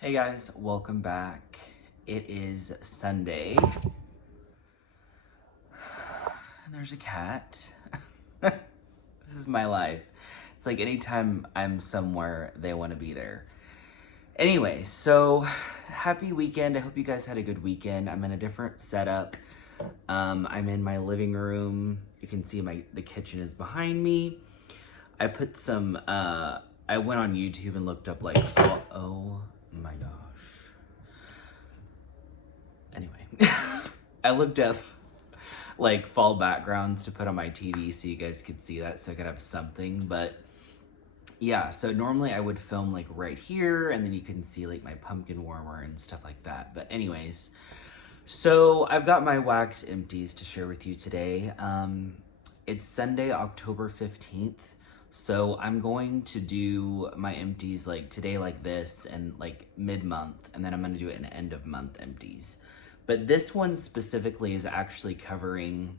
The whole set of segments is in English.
Hey guys, welcome back. It is Sunday. And there's a cat. This is my life. It's like anytime I'm somewhere, they want to be there. Anyway, so happy weekend. I hope you guys had a good weekend. I'm in a different setup. I'm in my living room. You can see the kitchen is behind me. I put some, I went on YouTube and looked up like, oh my gosh. Anyway, I looked up like fall backgrounds to put on my TV so you guys could see that, so I could have something. But yeah, so normally I would film like right here and then you can see like my pumpkin warmer and stuff like that. But anyways, so I've got my wax empties to share with you today. It's Sunday, October 15th. So I'm going to do my empties like today like this and like mid-month, and then I'm going to do it in end of month empties. But this one specifically is actually covering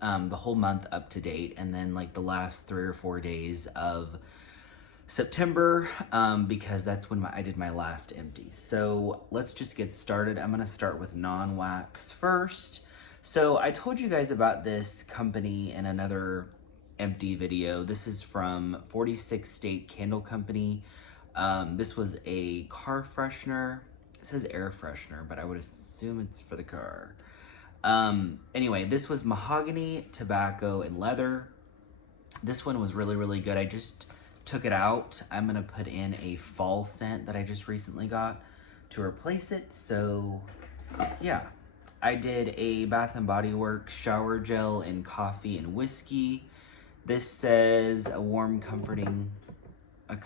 the whole month up to date, and then like the last 3 or 4 days of September, because that's when I did my last empty. So let's just get started. I'm gonna start with non-wax first. So I told you guys about this company in another empty video. This is from 46 State Candle Company. This was a car freshener. It says air freshener, but I would assume it's for the car. Anyway, this was mahogany, tobacco, and leather. This one was really, really good. I just took it out. I'm gonna put in a fall scent that I just recently got to replace it. So yeah, I did a Bath & Body Works shower gel in coffee and whiskey. This says a warm, comforting, what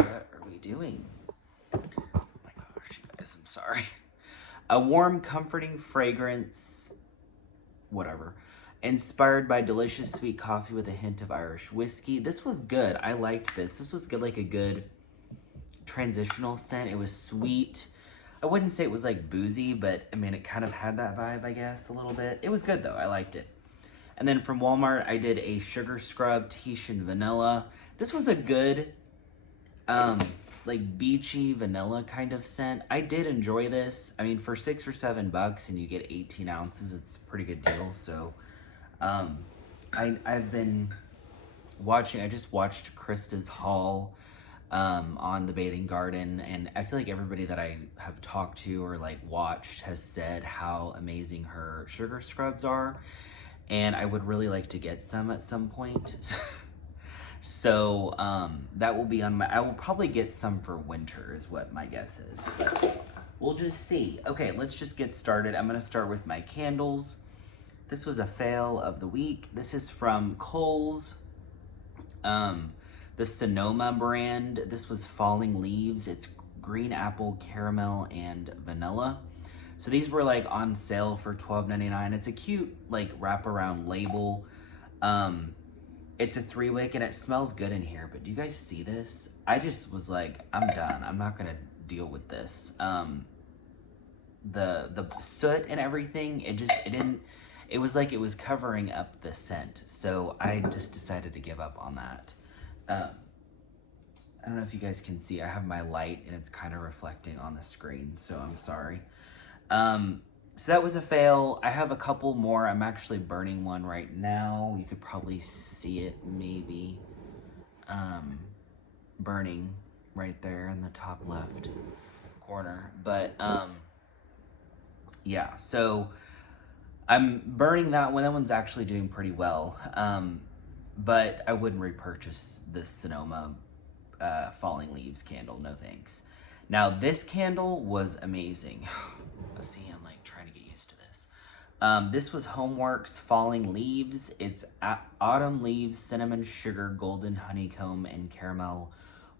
are we doing? Oh my gosh, you guys, I'm sorry. A warm, comforting fragrance, whatever, inspired by delicious sweet coffee with a hint of Irish whiskey. This was good. I liked this. This was good, like a good transitional scent. It was sweet. I wouldn't say it was like boozy, but I mean, it kind of had that vibe, I guess, a little bit. It was good though. I liked it. And then from Walmart, I did a sugar scrub Tahitian vanilla. This was a good, like beachy vanilla kind of scent. I did enjoy this. I mean, for $6 or $7 and you get 18 ounces, it's a pretty good deal. So, I've been watching, I just watched Krista's haul, on the Bathing Garden, and I feel like everybody that I have talked to or like watched has said how amazing her sugar scrubs are. And I would really like to get some at some point. So that will be on I will probably get some for winter is what my guess is. But we'll just see. Okay, let's just get started. I'm gonna start with my candles. This was a fail of the week. This is from Kohl's, the Sonoma brand. This was Falling Leaves. It's green apple, caramel, and vanilla. So these were like on sale for $12.99. It's a cute like wraparound label. It's a 3-wick and it smells good in here, but do you guys see this? I just was like, I'm done. I'm not gonna deal with this. The soot and everything, it was like it was covering up the scent. So I just decided to give up on that. I don't know if you guys can see, I have my light and it's kind of reflecting on the screen, so I'm sorry. So that was a fail. I have a couple more. I'm actually burning one right now. You could probably see it maybe, burning right there in the top left corner. But, yeah, so I'm burning that one. That one's actually doing pretty well. But I wouldn't repurchase this Sonoma, Falling Leaves candle. No thanks. Now this candle was amazing. Let's see, I'm like trying to get used to this. This was Homeworks Falling Leaves. It's autumn leaves, cinnamon, sugar, golden honeycomb, and caramel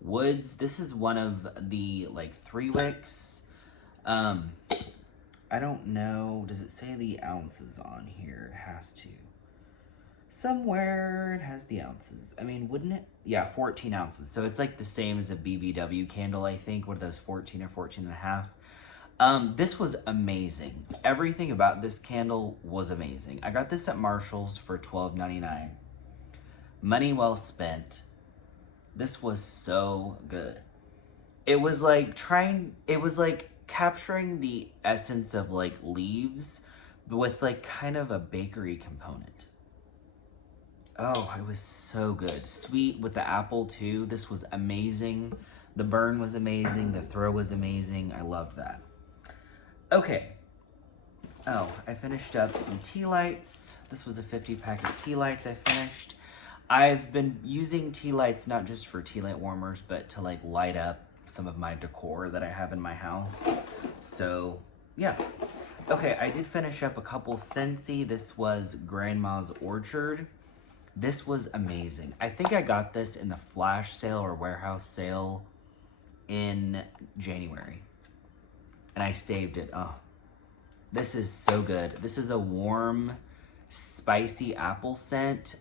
woods. This is one of the like 3 wicks. I don't know. Does it say the ounces on here? It has to. Somewhere it has the ounces. I mean, wouldn't it? Yeah, 14 ounces. So it's like the same as a BBW candle, I think. What are those, 14 or 14 and a half? This was amazing. Everything about this candle was amazing. I got this at Marshall's for $12.99. Money well spent. This was so good. It was like capturing the essence of like leaves, but with like kind of a bakery component. Oh, it was so good. Sweet with the apple too. This was amazing. The burn was amazing. The throw was amazing. I loved that. Okay. Oh, I finished up some tea lights. This was a 50 pack of tea lights I finished. I've been using tea lights not just for tea light warmers, but to like light up some of my decor that I have in my house. So, yeah. Okay, I did finish up a couple Scentsy. This was Grandma's Orchard. This was amazing. I think I got this in the flash sale or warehouse sale in January. And I saved it. Oh, this is so good. This is a warm, spicy apple scent.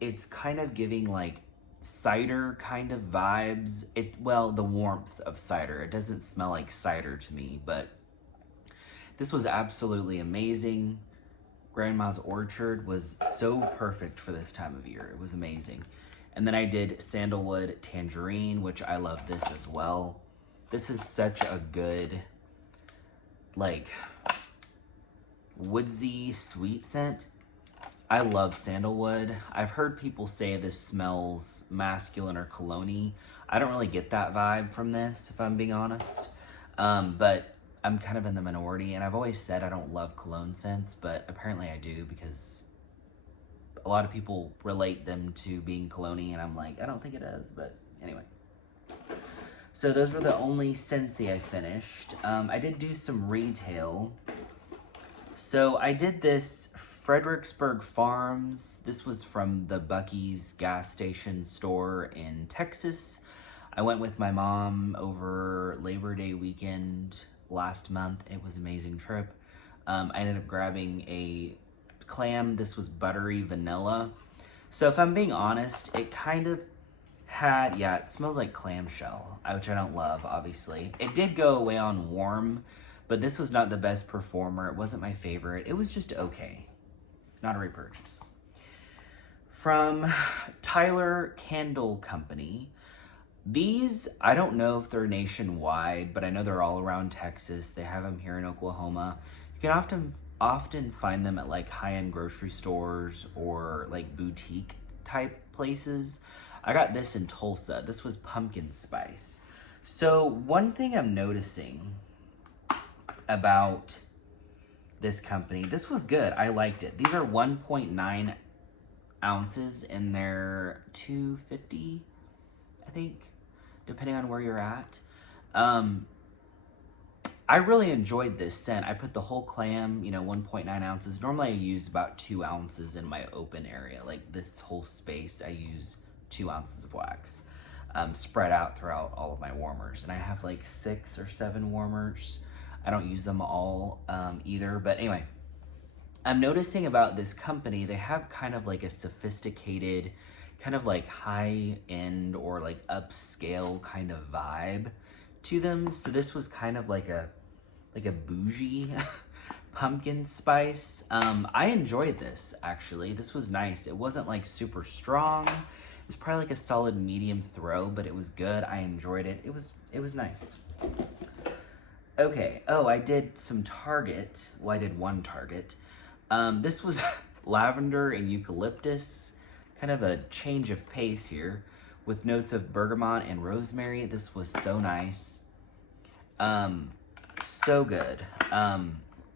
It's kind of giving like cider kind of vibes. Well, the warmth of cider. It doesn't smell like cider to me, but this was absolutely amazing. Grandma's Orchard was so perfect for this time of year. It was amazing. And then I did Sandalwood Tangerine, which I love this as well. This is such a good, like, woodsy sweet scent. I love sandalwood. I've heard people say this smells masculine or cologne-y. I don't really get that vibe from this, if I'm being honest. But I'm kind of in the minority, and I've always said I don't love cologne scents, but apparently I do because a lot of people relate them to being cologne-y, and I'm like, I don't think it is, but anyway. So those were the only Scentsy I finished. I did do some retail. So I did this Fredericksburg Farms. This was from the Buc-ee's gas station store in Texas. I went with my mom over Labor Day weekend last month. It was an amazing trip. I ended up grabbing a clam. This was buttery vanilla. So if I'm being honest, it kind of had, yeah, it smells like clamshell, which I don't love, obviously. It did go away on warm, but this was not the best performer. It wasn't my favorite. It was just okay. Not a repurchase. From Tyler Candle Company. These, I don't know if they're nationwide, but I know they're all around Texas. They have them here in Oklahoma. You can often find them at like high-end grocery stores or like boutique type places. I got this in Tulsa. This was pumpkin spice. So one thing I'm noticing about this company, this was good. I liked it. These are 1.9 ounces in their 250, I think, depending on where you're at. I really enjoyed this scent. I put the whole clam, 1.9 ounces. Normally I use about 2 ounces in my open area. Like this whole space, I use 2 ounces of wax spread out throughout all of my warmers. And I have like 6 or 7 warmers. I don't use them all either. But anyway, I'm noticing about this company, they have kind of like a sophisticated, kind of like high end or like upscale kind of vibe to them. So this was kind of like a bougie pumpkin spice. I enjoyed this actually. This was nice. It wasn't like super strong. It was probably like a solid medium throw, but it was good. I enjoyed it. It was nice. Okay. Oh, I did some Target. Well, I did one Target. This was lavender and eucalyptus. Kind of a change of pace here with notes of bergamot and rosemary. This was so nice. So good.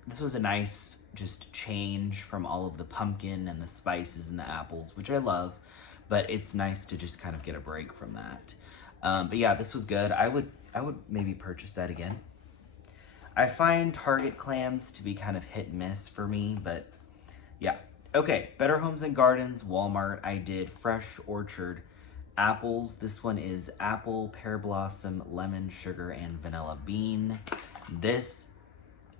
This was a nice just change from all of the pumpkin and the spices and the apples, which I love, but it's nice to just kind of get a break from that. But yeah, this was good. I would maybe purchase that again. I find Target clams to be kind of hit and miss for me, but yeah. Okay, Better Homes and Gardens, Walmart. I did Fresh Orchard apples. This one is apple, pear blossom, lemon, sugar, and vanilla bean. This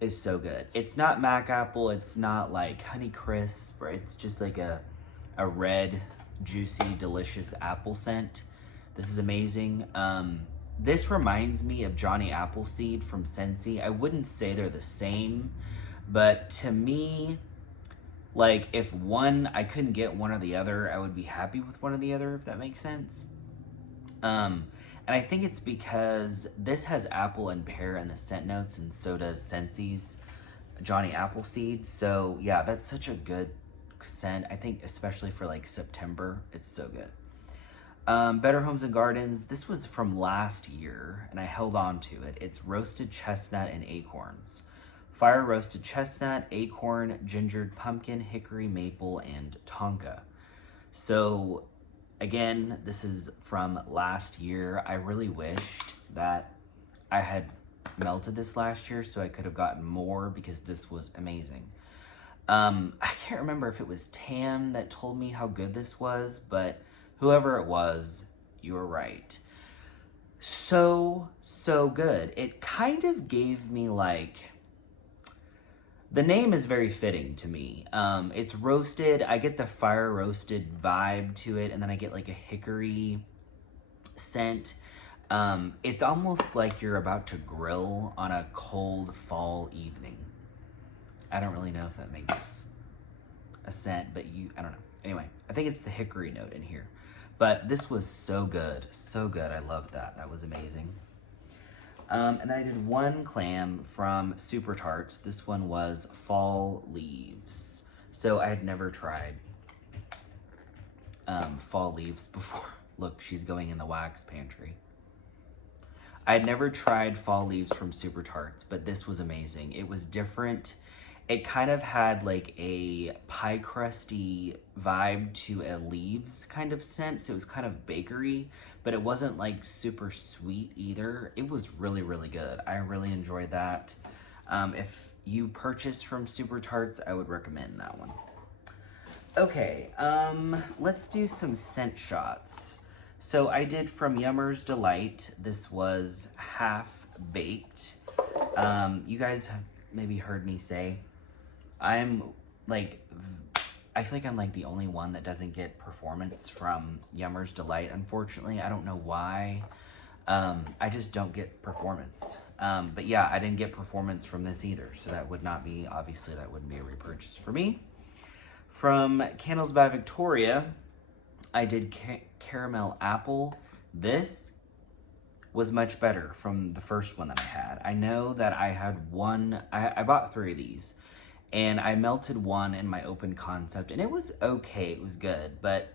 is so good. It's not Mac apple. It's not like Honey Crisp, or it's just like a red, juicy, delicious apple scent. This is amazing. This reminds me of Johnny Appleseed from Scentsy. I wouldn't say they're the same, but to me, like if I couldn't get one or the other, I would be happy with one or the other, if that makes sense. And I think it's because this has apple and pear in the scent notes, and so does Scentsy's Johnny Appleseed. So yeah, that's such a good scent. I think especially for like September, it's so good. Better Homes and Gardens. This was from last year, and I held on to it. It's roasted chestnut and acorns. Fire roasted chestnut, acorn, gingered pumpkin, hickory, maple, and tonka. So again, this is from last year. I really wished that I had melted this last year so I could have gotten more, because this was amazing. I can't remember if it was Tam that told me how good this was, but whoever it was, you were right. So good. It kind of gave me like, the name is very fitting to me. It's roasted. I get the fire roasted vibe to it, and then I get like a hickory scent. It's almost like you're about to grill on a cold fall evening. I don't really know if that makes a scent, but I don't know. Anyway, I think it's the hickory note in here. But this was so good, so good. I loved that. That was amazing. And then I did one clam from Super Tarts. This one was Fall Leaves. So I had never tried Fall Leaves before. Look, she's going in the wax pantry. I had never tried Fall Leaves from Super Tarts, but this was amazing. It was different. It kind of had like a pie crusty vibe to a leaves kind of scent. So it was kind of bakery, but it wasn't like super sweet either. It was really, really good. I really enjoyed that. If you purchase from Super Tarts, I would recommend that one. Okay, let's do some scent shots. So I did from Yummer's Delight. This was half baked. You guys have maybe heard me say, I feel like I'm like the only one that doesn't get performance from Yummer's Delight, unfortunately. I don't know why. I just don't get performance. But yeah, I didn't get performance from this either. So that would not be, obviously that wouldn't be a repurchase for me. From Candles by Victoria, I did caramel apple. This was much better from the first one that I had. I know that I had one, I bought 3 of these, and I melted one in my open concept, and it was okay, it was good, but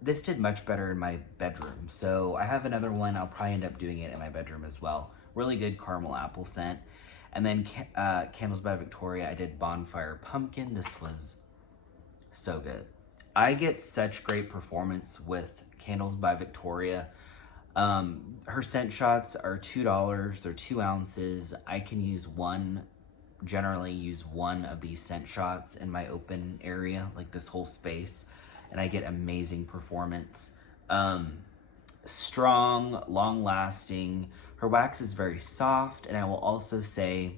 this did much better in my bedroom. So I have another one, I'll probably end up doing it in my bedroom as well. Really good caramel apple scent. And then Candles by Victoria, I did Bonfire Pumpkin. This was so good. I get such great performance with Candles by Victoria. Her scent shots are $2, they're 2 ounces. I can generally use one of these scent shots in my open area, like this whole space, and I get amazing performance. Strong, long lasting. Her wax is very soft, and I will also say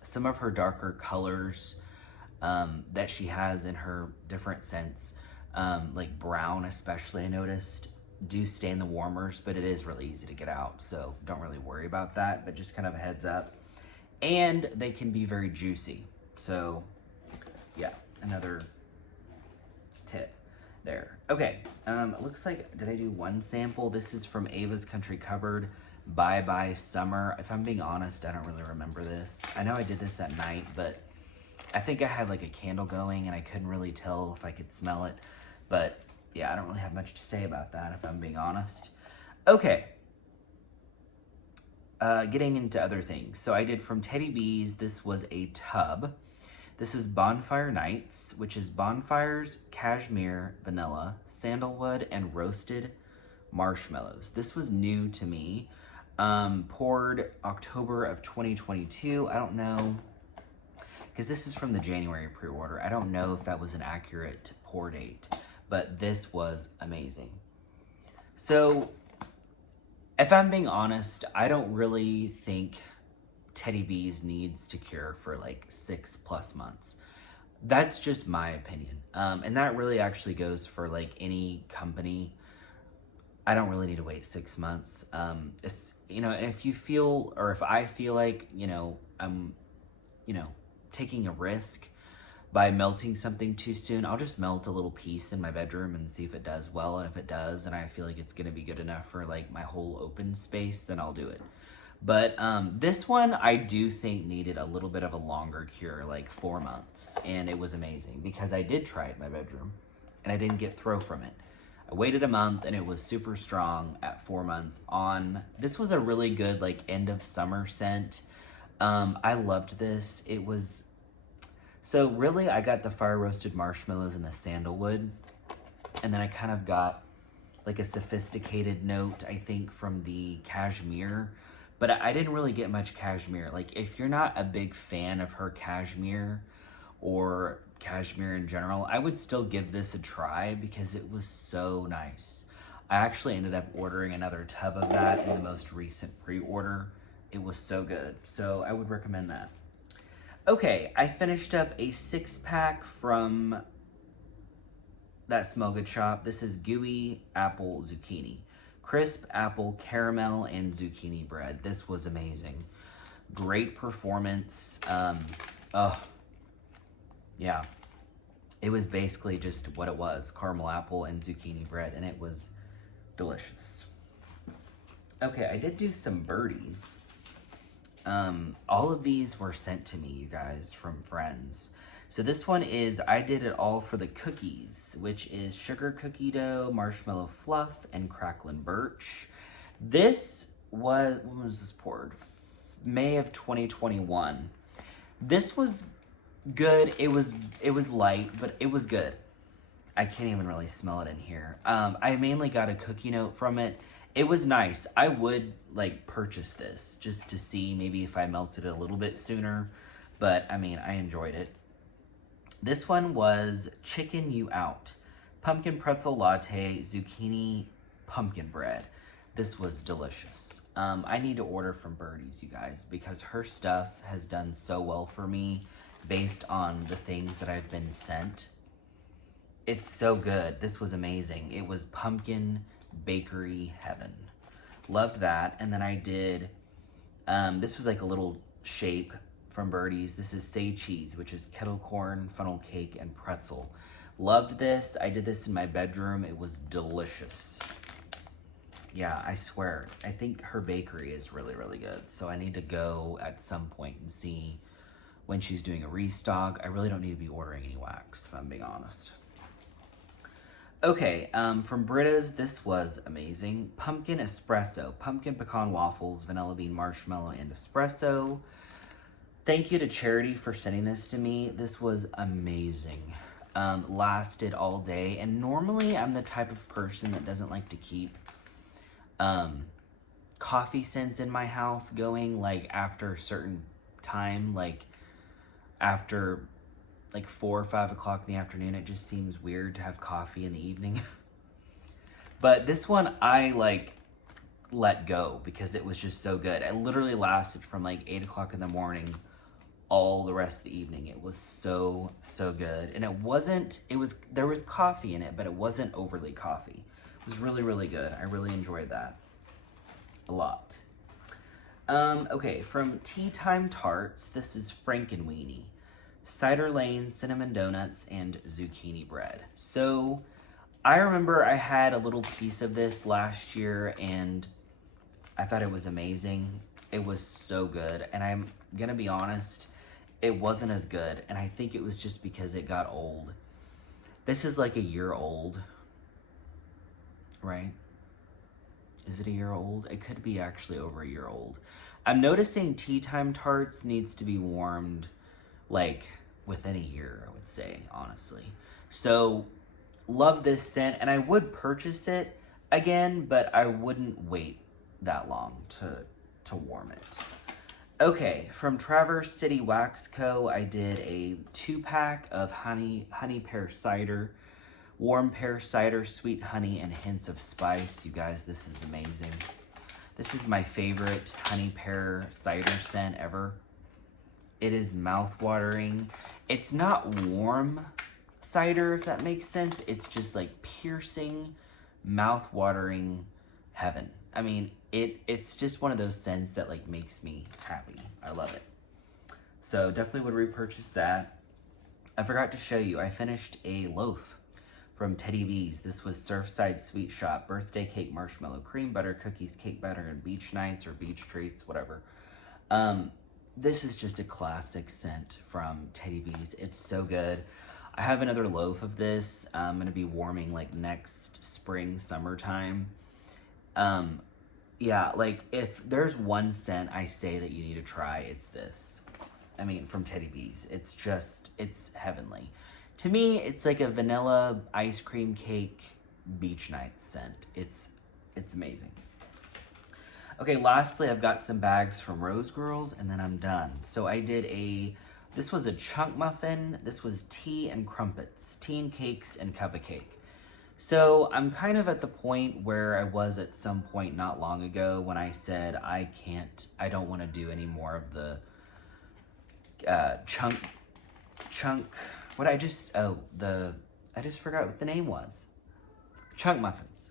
some of her darker colors that she has in her different scents, like brown especially, I noticed, do stay in the warmers, but it is really easy to get out, so don't really worry about that, but just kind of a heads up. And they can be very juicy. So yeah, another tip there. Okay, it looks like, did I do one sample? This is from Ava's Country Cupboard, Bye Bye Summer. If I'm being honest, I don't really remember this. I know I did this at night, but I think I had like a candle going and I couldn't really tell if I could smell it. But yeah, I don't really have much to say about that if I'm being honest. Okay. Getting into other things. So I did from Teddy B's, this was a tub. This is Bonfire Nights, which is bonfires, cashmere, vanilla, sandalwood, and roasted marshmallows. This was new to me. Poured October of 2022. I don't know, because this is from the January pre-order. I don't know if that was an accurate pour date, but this was amazing. So if I'm being honest, I don't really think Teddy B's needs to cure for like 6+ months. That's just my opinion. And that really actually goes for like any company. I don't really need to wait 6 months. You know, if you feel, or if I feel like, I'm, taking a risk, by melting something too soon. I'll just melt a little piece in my bedroom and see if it does well. And if it does, and I feel like it's gonna be good enough for like my whole open space, then I'll do it. But this one I do think needed a little bit of a longer cure, like 4 months. And it was amazing because I did try it in my bedroom and I didn't get throw from it. I waited a month and it was super strong at 4 months on. This was a really good like end of summer scent. I loved this. It was, so really I got the fire roasted marshmallows and the sandalwood. And then I kind of got like a sophisticated note, I think, from the cashmere. But I didn't really get much cashmere. Like, if you're not a big fan of her cashmere or cashmere in general, I would still give this a try because it was so nice. I actually ended up ordering another tub of that in the most recent pre-order. It was so good. So I would recommend that. Okay, I finished up a 6-pack from that Smell Good shop. This is Gooey Apple Zucchini. Crisp apple, caramel, and zucchini bread. This was amazing. Great performance. Yeah. It was basically just what it was. Caramel apple and zucchini bread, and it was delicious. Okay, I did do some birdies. All of these were sent to me, you guys, from friends. So this one is, I did it all for the cookies, which is sugar cookie dough, marshmallow fluff, and cracklin' birch. This was, when was this poured? May of 2021. This was good. It was light, but it was good. I can't even really smell it in here. I mainly got a cookie note from it. It was nice. I would like purchase this just to see maybe if I melted it a little bit sooner, but I mean, I enjoyed it. This one was Chicken You Out. Pumpkin pretzel latte, zucchini pumpkin bread. This was delicious. I need to order from Birdie's, you guys, because her stuff has done so well for me based on the things that I've been sent. It's so good. This was amazing. It was pumpkin bakery heaven. Loved that. And then I did, this was like a little shape from Birdie's. This is Say Cheese, which is kettle corn, funnel cake, and pretzel. Loved this. I did this in my bedroom. It was delicious. Yeah, I swear. I think her bakery is really, really good. So I need to go at some point and see when she's doing a restock. I really don't need to be ordering any wax, if I'm being honest. Okay, from Britta's, this was amazing. Pumpkin espresso, pumpkin pecan waffles, vanilla bean marshmallow, and espresso. Thank you to Charity for sending this to me. This was amazing. Lasted all day. And normally I'm the type of person that doesn't like to keep coffee scents in my house going like after a certain time, like after like 4 or 5 o'clock in the afternoon. It just seems weird to have coffee in the evening. But this one I like let go because it was just so good. It literally lasted from like 8 o'clock in the morning all the rest of the evening. It was so good. And there was coffee in it, but it wasn't overly coffee. It was really, really good. I really enjoyed that a lot. Okay, from Tea Time Tarts, this is Frankenweenie. Cider Lane, cinnamon donuts, and zucchini bread. So I remember I had a little piece of this last year and I thought it was amazing. It was so good. And I'm gonna be honest, it wasn't as good. And I think it was just because it got old. This is like a year old, right? Is it a year old? It could be actually over a year old. I'm noticing Tea Time Tarts needs to be warmed like within a year, I would say, honestly. So love this scent, and I would purchase it again, but I wouldn't wait that long to warm it. Okay, from Traverse City Wax Co., I did a 2-pack of honey pear cider, warm pear cider, sweet honey, and hints of spice. You guys, this is amazing. This is my favorite honey pear cider scent ever. It is mouth-watering. It's not warm cider, if that makes sense. It's just like piercing, mouth-watering heaven. I mean, it's just one of those scents that like makes me happy. I love it. So definitely would repurchase that. I forgot to show you, I finished a loaf from Teddy B's. This was Surfside Sweet Shop, birthday cake, marshmallow, cream butter, cookies, cake batter, and beach nights or beach treats, whatever. This is just a classic scent from Teddy B's. It's so good. I have another loaf of this. I'm gonna be warming like next spring, summertime. Yeah, like if there's one scent I say that you need to try, it's this. I mean, from Teddy B's. It's heavenly. To me, it's like a vanilla ice cream cake beach night scent. It's amazing. Okay, lastly, I've got some bags from Rose Girls, and then I'm done. So I did this was a chunk muffin. This was tea and crumpets, tea and cakes and cup of cake. So I'm kind of at the point where I was at some point not long ago when I said I don't want to do any more of the I just forgot what the name was. Chunk muffins.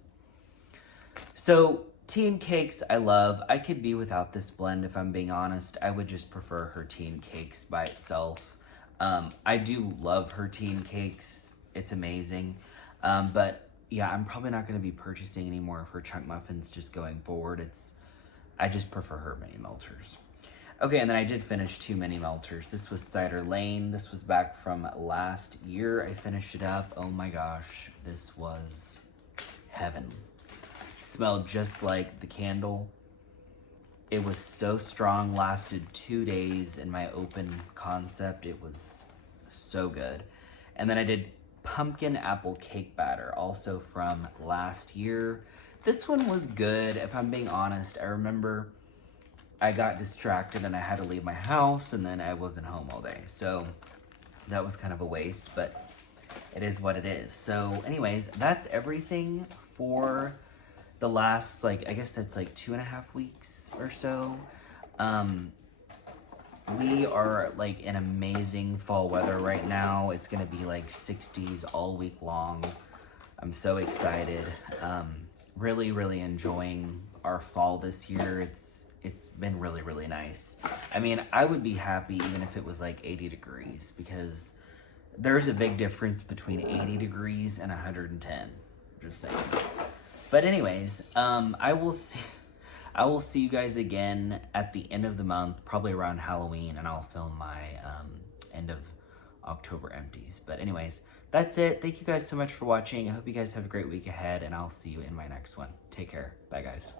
So tea and cakes I love. I could be without this blend if I'm being honest. I would just prefer her tea and cakes by itself. I do love her tea and cakes. It's amazing. But yeah, I'm probably not going to be purchasing any more of her chunk muffins just going forward. I just prefer her mini melters. Okay, and then I did finish 2 mini melters. This was Cider Lane. This was back from last year. I finished it up. Oh my gosh, this was heaven. Smelled just like the candle. It was so strong, lasted 2 days in my open concept. It was so good. And then I did pumpkin apple cake batter, also from last year. This one was good, if I'm being honest. I remember I got distracted and I had to leave my house, and then I wasn't home all day. So that was kind of a waste, but it is what it is. So anyways, that's everything for the last, I guess that's 2.5 weeks or so. We are in amazing fall weather right now. It's gonna be 60s all week long. I'm so excited. Really, really enjoying our fall this year. It's been really, really nice. I mean, I would be happy even if it was 80 degrees, because there's a big difference between 80 degrees and 110. Just saying. But anyways, I will see you guys again at the end of the month, probably around Halloween, and I'll film my end of October empties. But anyways, that's it. Thank you guys so much for watching. I hope you guys have a great week ahead, and I'll see you in my next one. Take care. Bye, guys.